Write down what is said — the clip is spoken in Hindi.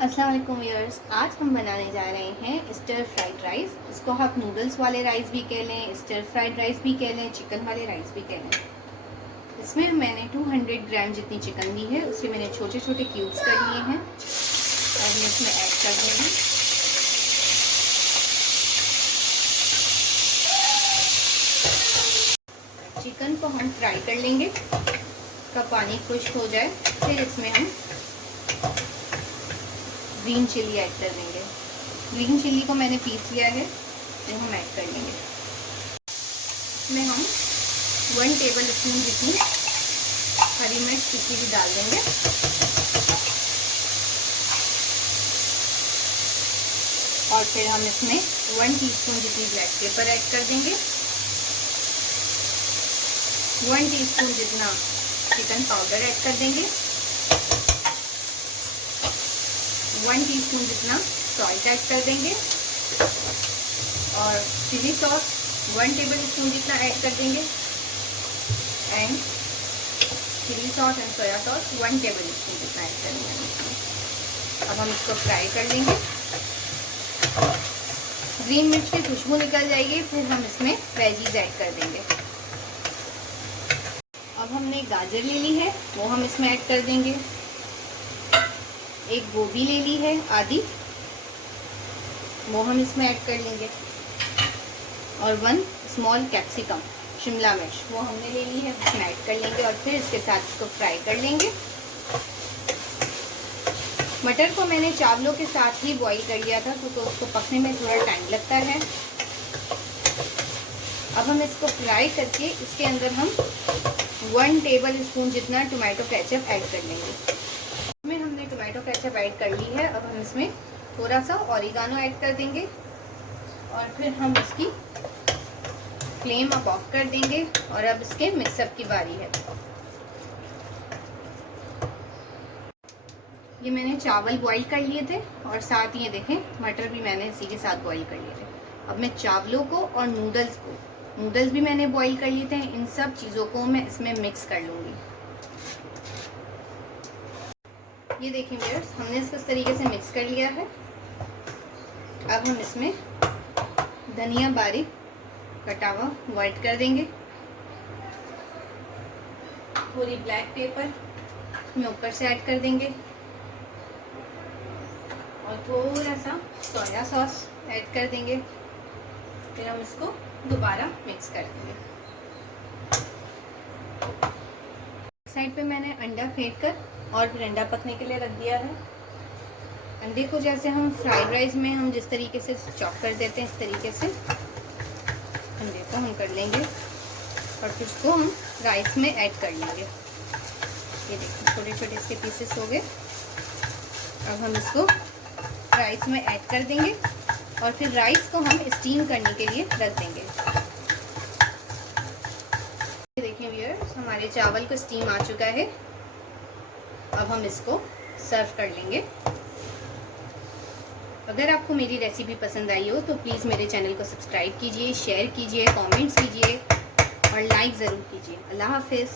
अस्सलाम वालेकुम व्यूअर्स, आज हम बनाने जा रहे हैं स्टर फ्राइड राइस। इसको आप नूडल्स वाले राइस भी कह लें, स्टर फ्राइड राइस भी कह लें, चिकन वाले राइस भी कह लें। इसमें मैंने 200 ग्राम जितनी चिकन ली है, उसे मैंने छोटे छोटे क्यूब्स कर लिए हैं और मैं इसमें ऐड कर दूँगी। चिकन को हम फ्राई कर लेंगे, इसका पानी खुश्क हो जाए, फिर इसमें हम ग्रीन चिली ऐड कर देंगे। ग्रीन चिली को मैंने पीस लिया है, तो हम ऐड कर लेंगे। इसमें हम 1 टेबल स्पून जितनी हरी मिर्च पिसी भी डाल देंगे और फिर हम इसमें 1 टीस्पून जितनी ब्लैक पेपर ऐड कर देंगे, 1 टीस्पून जितना चिकन पाउडर ऐड कर देंगे, 1 टीस्पून जितना सॉल्ट ऐड कर देंगे और चिली सॉस 1 टेबल स्पून जितना ऐड कर देंगे and chilli sauce and soya sauce 1 tablespoon जितना ऐड कर देंगे। अब हम इसको फ्राई कर लेंगे। ग्रीन मिर्च की खुशबू निकल जाएगी, फिर हम इसमें वेजीज ऐड कर देंगे। अब हमने गाजर ले ली है, वो हम इसमें ऐड कर देंगे। एक गोभी ले ली है आधी, वो हम इसमें ऐड कर लेंगे और 1 स्मॉल कैप्सिकम शिमला मिर्च वो हमने ले ली है, इसमें ऐड कर लेंगे और फिर इसके साथ इसको फ्राई कर लेंगे। मटर को मैंने चावलों के साथ ही बॉईल कर लिया था, तो उसको पकने में थोड़ा टाइम लगता है। अब हम इसको फ्राई करके इसके अंदर हम 1 टेबल स्पून जितना टोमेटो केचप ऐड कर लेंगे। इसमें हमने टोमेटो केचप ऐड कर ली है। अब हम इसमें थोड़ा सा ऑरिगानो ऐड कर देंगे और फिर हम इसकी फ्लेम अब ऑफ कर देंगे और अब इसके मिक्सअप की बारी है। ये मैंने चावल बॉईल कर लिए थे और साथ ये देखें मटर भी मैंने इसी के साथ बॉईल कर लिए थे। अब मैं चावलों को और नूडल्स भी मैंने बॉईल कर लिए थे, इन सब चीज़ों को मैं इसमें मिक्स कर लूँगी। ये देखिए व्यूअर्स, हमने इसको इस तरीके से मिक्स कर लिया है। अब हम इसमें धनिया बारीक कटा हुआ वो ऐड कर देंगे, थोड़ी ब्लैक पेपर इसमें ऊपर से ऐड कर देंगे और थोड़ा सा सोया सॉस ऐड कर देंगे। फिर हम इसको दोबारा मिक्स कर देंगे। साइड पे मैंने अंडा फेंक कर और फिर अंडा पकने के लिए रख दिया है। अंडे को जैसे हम फ्राइड राइस में हम जिस तरीके से चॉप कर देते हैं, इस तरीके से अंडे को हम कर लेंगे और फिर उसको हम राइस में ऐड कर लेंगे। ये देखिए छोटे छोटे इसके पीसेस हो गए। अब हम इसको राइस में ऐड कर देंगे और फिर राइस को हम स्टीम करने के लिए रख देंगे। ये देखिए व्यूअर्स, हमारे चावल को स्टीम आ चुका है। अब हम इसको सर्व कर लेंगे। अगर आपको मेरी रेसिपी पसंद आई हो तो प्लीज़ मेरे चैनल को सब्सक्राइब कीजिए, शेयर कीजिए, कमेंट्स कीजिए और लाइक ज़रूर कीजिए। अल्लाह हाफिज़।